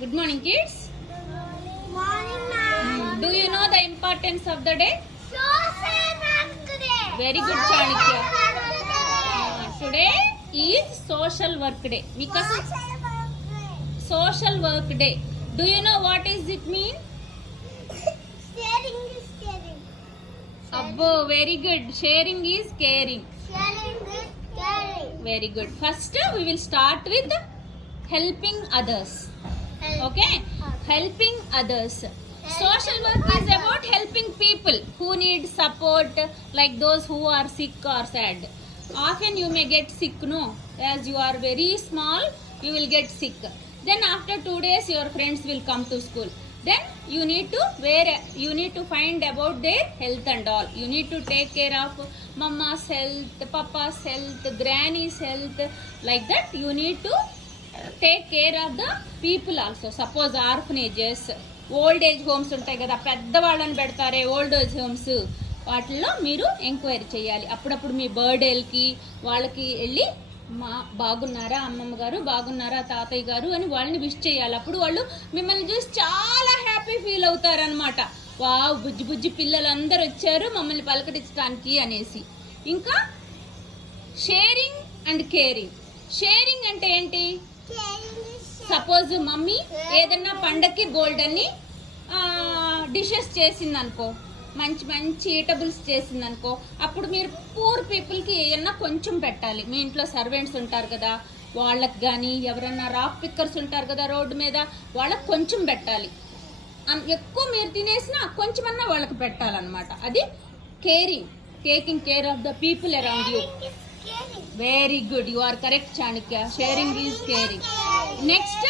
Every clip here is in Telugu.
Good morning, kids. Morning, ma'am. Do you know the importance of the day? Social work day. Very good, Chanukya. Today. Today is social work day. Because Social work day. social work day. Do you know what is it mean? Sharing is caring. Abbo, very good. Sharing is caring. Sharing is caring. Very good. First, we will start with helping others. Okay? Helping others. Social work is about helping people who need support, like those who are sick or sad. Often you may get sick, no? As you are very small, you will get sick. Then after 2 days, your friends will come to school. Then you need to find about their health and all. You need to take care of mama's health, papa's health, granny's health. Like that, you need to take care of the people also. Suppose orphanages, old age homes ఉంటాయి కదా, పెద్దవాళ్ళని పెడతారే ఓల్డ్ ఏజ్ హోమ్స్, వాటిల్లో మీరు ఎంక్వైరీ చేయాలి. అప్పుడప్పుడు మీ బర్త్డేలకి వాళ్ళకి వెళ్ళి బాగున్నారా అమ్మమ్మ గారు, బాగున్నారా తాతయ్య గారు అని వాళ్ళని విష్ చేయాలి. అప్పుడు వాళ్ళు మిమ్మల్ని చూసి చాలా హ్యాపీ ఫీల్ అవుతారనమాట. వావ్, బుజ్జి బుజ్జి పిల్లలందరూ వచ్చారు మమ్మల్ని పలకరించడానికి అనేసి. ఇంకా షేరింగ్ అండ్ కేరింగ్. షేరింగ్ అంటే ఏంటి? సపోజ్ మమ్మీ ఏదన్నా పండక్కి బోల్డ్ అని డిషెస్ చేసింది అనుకో, మంచి మంచి ఈటబుల్స్ చేసింది అనుకో, అప్పుడు మీరు పూర్ పీపుల్కి ఏమన్నా కొంచెం పెట్టాలి. మీ ఇంట్లో సర్వెంట్స్ ఉంటారు కదా, వాళ్ళకి కానీ ఎవరన్నా రాక్ పిక్కర్స్ ఉంటారు కదా రోడ్డు మీద, వాళ్ళకి కొంచెం పెట్టాలి. ఎక్కువ మీరు తినేసినా కొంచెమన్నా వాళ్ళకి పెట్టాలన్నమాట. అది caring, taking care of the people around you. Very good, you are correct, Chanukya. Sharing is caring. Next,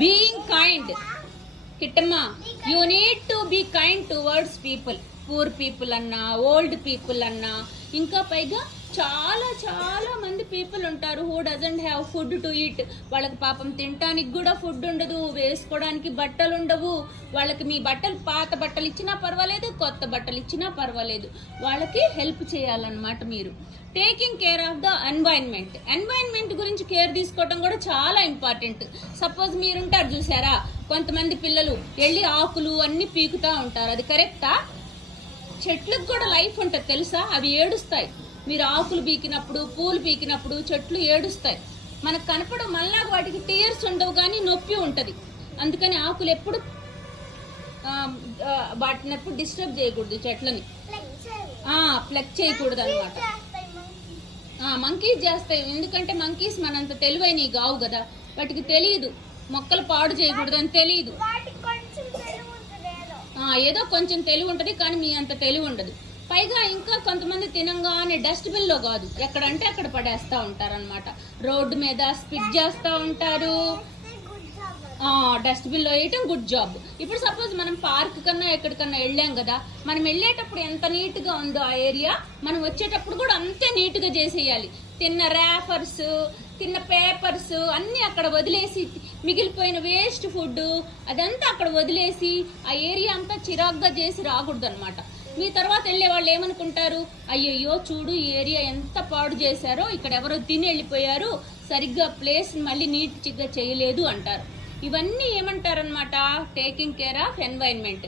being kind. Kittama, you need to be kind towards people. Poor people anna, old people anna, inka paiga చాలా చాలా మంది పీపుల్ ఉంటారు who doesn't have food to eat. వాళ్ళకి పాపం తినడానికి కూడా ఫుడ్ ఉండదు, వేసుకోవడానికి బట్టలు ఉండవు. వాళ్ళకి మీ బట్టలు పాత బట్టలు ఇచ్చినా పర్వాలేదు, కొత్త బట్టలు ఇచ్చినా పర్వాలేదు, వాళ్ళకి హెల్ప్ చేయాలన్నమాట మీరు. Taking care of the environment. Environment గురించి కేర్ తీసుకోవటం కూడా చాలా ఇంపార్టెంట్. సపోజ్ మీరుంటారు చూసారా, కొంతమంది పిల్లలు వెళ్ళి ఆకులు అన్ని పీకుతా ఉంటారు. అది కరెక్టా? చెట్లకు కూడా లైఫ్ ఉంటుంది తెలుసా, అవి ఏడుస్తాయి. మీరు ఆకులు పీకినప్పుడు, పూలు పీకినప్పుడు చెట్లు ఏడుస్తాయి. మనకు కనపడం మళ్ళా వాటికి టీయర్స్ ఉండవు కానీ నొప్పి ఉంటుంది. అందుకని ఆకులు ఎప్పుడు వాటిని ఎప్పుడు డిస్టర్బ్ చేయకూడదు, చెట్లని ప్లక్ చేయకూడదు అనమాట. మంకీస్ చేస్తాయి, ఎందుకంటే మంకీస్ మనంత తెలివైనవి కావు కదా, వాటికి తెలియదు మొక్కలు పాడు చేయకూడదు అని తెలియదు. ఏదో కొంచెం తెలివి ఉంటుంది కానీ మీ అంత తెలివి ఉండదు. పైగా ఇంకా కొంతమంది తినంగానే డస్ట్బిన్ లో కాదు, ఎక్కడంటే అక్కడ పడేస్తా ఉంటారనమాట. రోడ్డు మీద స్పిట్ చేస్తూ ఉంటారు. డస్ట్బిన్ లో వేయటం గుడ్ జాబ్. ఇప్పుడు సపోజ్ మనం పార్క్ కన్నా ఎక్కడికన్నా వెళ్ళాం కదా, మనం వెళ్ళేటప్పుడు ఎంత నీట్ గా ఉందో ఆ ఏరియా, మనం వచ్చేటప్పుడు కూడా అంతే నీట్ గా చేసేయాలి. తిన్న ర్యాపర్స్, తిన్న పేపర్స్ అన్ని అక్కడ వదిలేసి, మిగిలిపోయిన వేస్ట్ ఫుడ్ అదంతా అక్కడ వదిలేసి ఆ ఏరియా అంతా చిరాగ్గా చేసి రాకూడదు అనమాట. మీ తర్వాత వెళ్ళే వాళ్ళు ఏమనుకుంటారు, అయ్యయ్యో చూడు ఈ ఏరియా ఎంత పాడు చేశారో, ఇక్కడ ఎవరో తిని వెళ్ళిపోయారు, సరిగ్గా ప్లేస్ మళ్ళీ నీట్గా చేయలేదు అంటారు. ఇవన్నీ ఏమంటారనమాట, taking care of environment.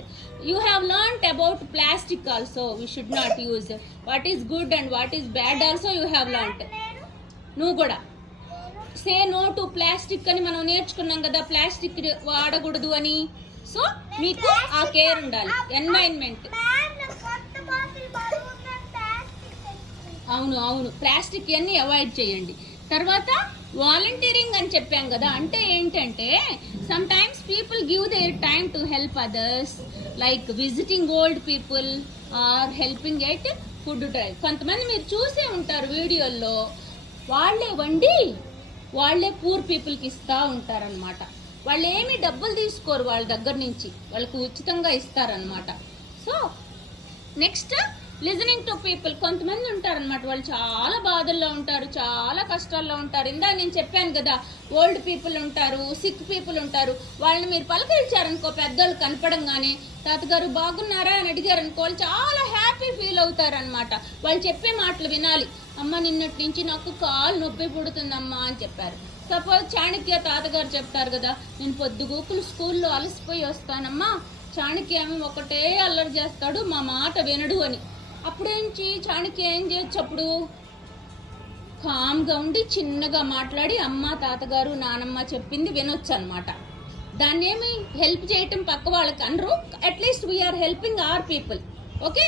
You have learned about plastic also, we should not use. What is good and what is bad also you have learned. నువ్వు కూడా సే నో టు ప్లాస్టిక్ అని మనం నేర్చుకున్నాం కదా, ప్లాస్టిక్ వాడకూడదు అని. సో మీకు ఆ కేర్ ఉండాలి. ఎన్వైరన్మెంట్, అవును అవును, ప్లాస్టిక్ అన్ని అవాయిడ్ చేయండి. తర్వాత వాలంటీరింగ్ అని చెప్పాం కదా, అంటే ఏంటంటే some times people give their time to help others, like visiting old people or helping at food drive. కొంతమంది మీరు చూసే ఉంటారు వీడియోల్లో, వాళ్ళే వండి వాళ్ళే పూర్ పీపుల్కి ఇస్తూ ఉంటారనమాట. వాళ్ళు ఏమీ డబ్బులు తీసుకోరు వాళ్ళ దగ్గర నుంచి, వాళ్ళకు ఉచితంగా ఇస్తారనమాట. So next, listening to people. కొంతమంది ఉంటారనమాట, వాళ్ళు చాలా బాధల్లో ఉంటారు, చాలా కష్టాల్లో ఉంటారు. ఇందాక నేను చెప్పాను కదా, ఓల్డ్ పీపుల్ ఉంటారు, సిక్ పీపుల్ ఉంటారు. వాళ్ళని మీరు పలకరించారనుకో, పెద్దోళ్ళు కనపడంగానే తాతగారు బాగున్నారా అని అడిగారనుకో, వాళ్ళు చాలా హ్యాపీ ఫీల్ అవుతారనమాట. వాళ్ళు చెప్పే మాటలు వినాలి. అమ్మ నిన్నటి నుంచి నాకు కాలు నొప్పి పుడుతుందమ్మా అని చెప్పారు. సపోజ్ చాణక్య తాతగారు చెప్తారు కదా, నేను పొద్దుగూకులు స్కూల్లో అలసిపోయి వస్తానమ్మా, చాణక్య ఏమో ఒకటే అల్లరి చేస్తాడు, మా మాట వినడు అని. అప్పుడేంచి చాణక్య ఏం చేయొచ్చు, అప్పుడు కామ్గా ఉండి చిన్నగా మాట్లాడి అమ్మ తాతగారు నానమ్మ చెప్పింది వినొచ్చు అనమాట. దాన్ని ఏమి హెల్ప్ చేయటం పక్క వాళ్ళకి అనరు, at least we are helping our people. Okay,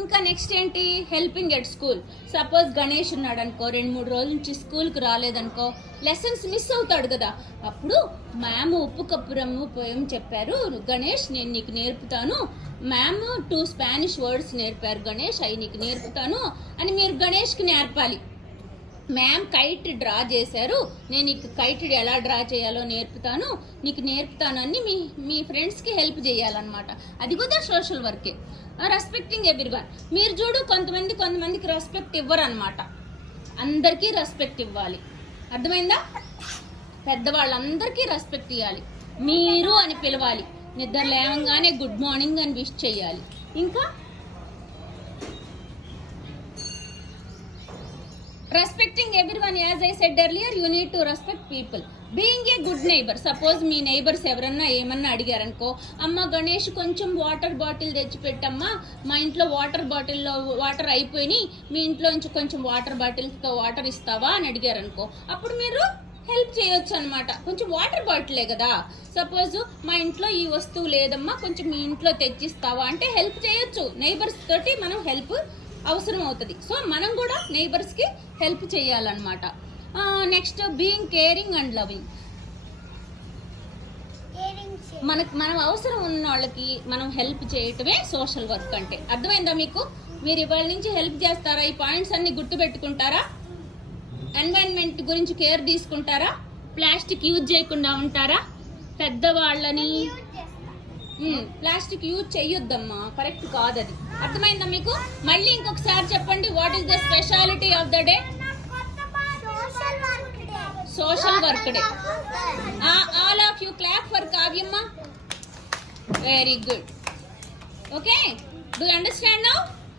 ఇంకా నెక్స్ట్ ఏంటి, helping at school. Suppose Ganesh ఉన్నాడు అనుకో, 2-3 రోజుల నుంచి స్కూల్కి రాలేదనుకో, లెసన్స్ మిస్ అవుతాడు కదా. అప్పుడు మ్యామ్ ఉప్పు కప్పు రమ్ము పోయం చెప్పారు గణేష్, నేను నీకు నేర్పుతాను. మ్యామ్ 2 స్పానిష్ వర్డ్స్ నేర్పారు గణేష్, అవి నీకు నేర్పుతాను అని మీరు గణేష్కి నేర్పాలి. మ్యామ్ కైట్ డ్రా చేశారు, నేను నీకు కైట్ ఎలా డ్రా చేయాలో నేర్పుతాను, నీకు నేర్పుతాను అని మీ ఫ్రెండ్స్కి హెల్ప్ చేయాలన్నమాట. అది కూడా సోషల్ వర్కే. Respecting everyone. మీరు చూడు, కొంతమందికి రెస్పెక్ట్ ఇవ్వరు అనమాట. అందరికీ రెస్పెక్ట్ ఇవ్వాలి, అర్థమైందా? పెద్దవాళ్ళందరికీ రెస్పెక్ట్ ఇవ్వాలి, మీరు అని పిలవాలి, నిద్ర లేవంగానే గుడ్ మార్నింగ్ అని విష్ చేయాలి. ఇంకా respecting everyone, as I said earlier, you need to respect people. Being a good neighbour. Suppose me neighbours ఎవరన్నా ఏమన్నా అడిగారనుకో, అమ్మ గణేష్ కొంచెం వాటర్ బాటిల్ తెచ్చిపెట్టమ్మా, మా ఇంట్లో వాటర్ బాటిల్లో వాటర్ అయిపోయినాయి, మీ ఇంట్లో నుంచి కొంచెం వాటర్ బాటిల్స్తో వాటర్ ఇస్తావా అని అడిగారనుకో, అప్పుడు మీరు హెల్ప్ చేయొచ్చు అనమాట. కొంచెం వాటర్ బాటిలే కదా, సపోజ్ మా ఇంట్లో ఈ వస్తువు లేదమ్మా, కొంచెం మీ ఇంట్లో తెచ్చిస్తావా అంటే హెల్ప్ చేయొచ్చు. నైబర్స్ తోటి మనం హెల్ప్ అవసరం అవుతుంది. సో మనం కూడా నైబర్స్కి హెల్ప్ చేయాలన్నమాట. Next being caring and loving. మనం అవసరం ఉన్న వాళ్ళకి మనం హెల్ప్ చేయటమే సోషల్ వర్క్ అంటే. అర్థమైందా మీకు? మీరు ఇవాళ నుంచి హెల్ప్ చేస్తారా? ఈ పాయింట్స్ అన్ని గుర్తు పెట్టుకుంటారా? ఎన్వైరన్మెంట్ గురించి కేర్ తీసుకుంటారా? ప్లాస్టిక్ యూజ్ చేయకుండా ఉంటారా? పెద్దవాళ్ళని ప్లాస్టిక్ యూజ్ చెయ్యొద్దమ్మా, కరెక్ట్ కాదు అది. అర్థమైందా మీకు? మళ్ళీ ఇంకొకసారి చెప్పండి, what is the speciality of the day? Social work day. All of you clap for Kavyamma. Very good. Okay, do you understand now?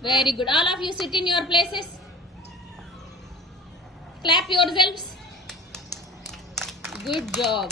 Very good. All of you sit in your places. Clap yourselves. Good job.